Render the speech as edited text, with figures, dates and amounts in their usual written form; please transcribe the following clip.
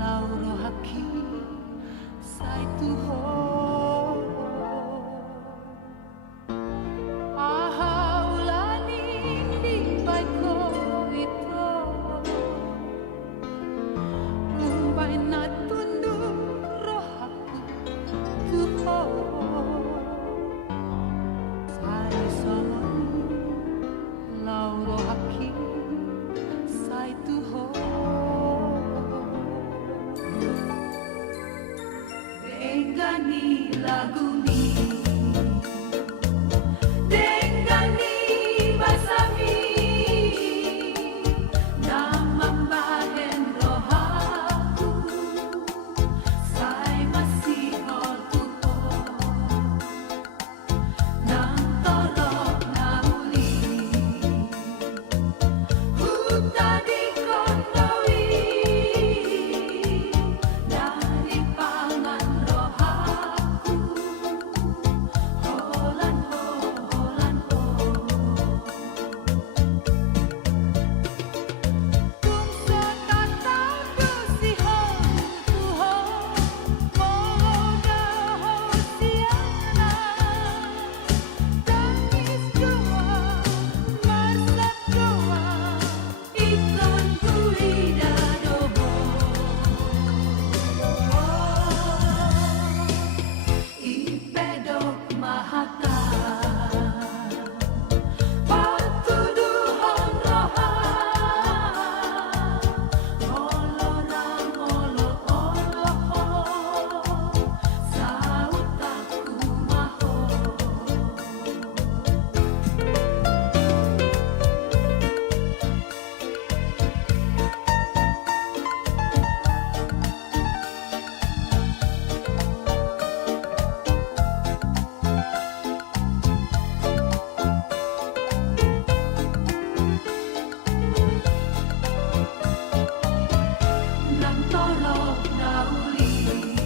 Lauro haki sai tuho aha ulani bai ko ito umbai na tundu rohaku tuho sai somoni Lauro haki sai tuho Dengani lagu ni Dengani basami Namambahen rohaku Sai masih tuho Nang torok na uli Huta di kondowi Dari pangan rohaku Holan ho, holan ho Tungso tatang dusihan tuho Moda ho siana Tangis doa, marsat doa Ikon kuida dobo Ipedok mahata Patuduhon roha Olorang olor oloho Sautaku maho Nang torok na uli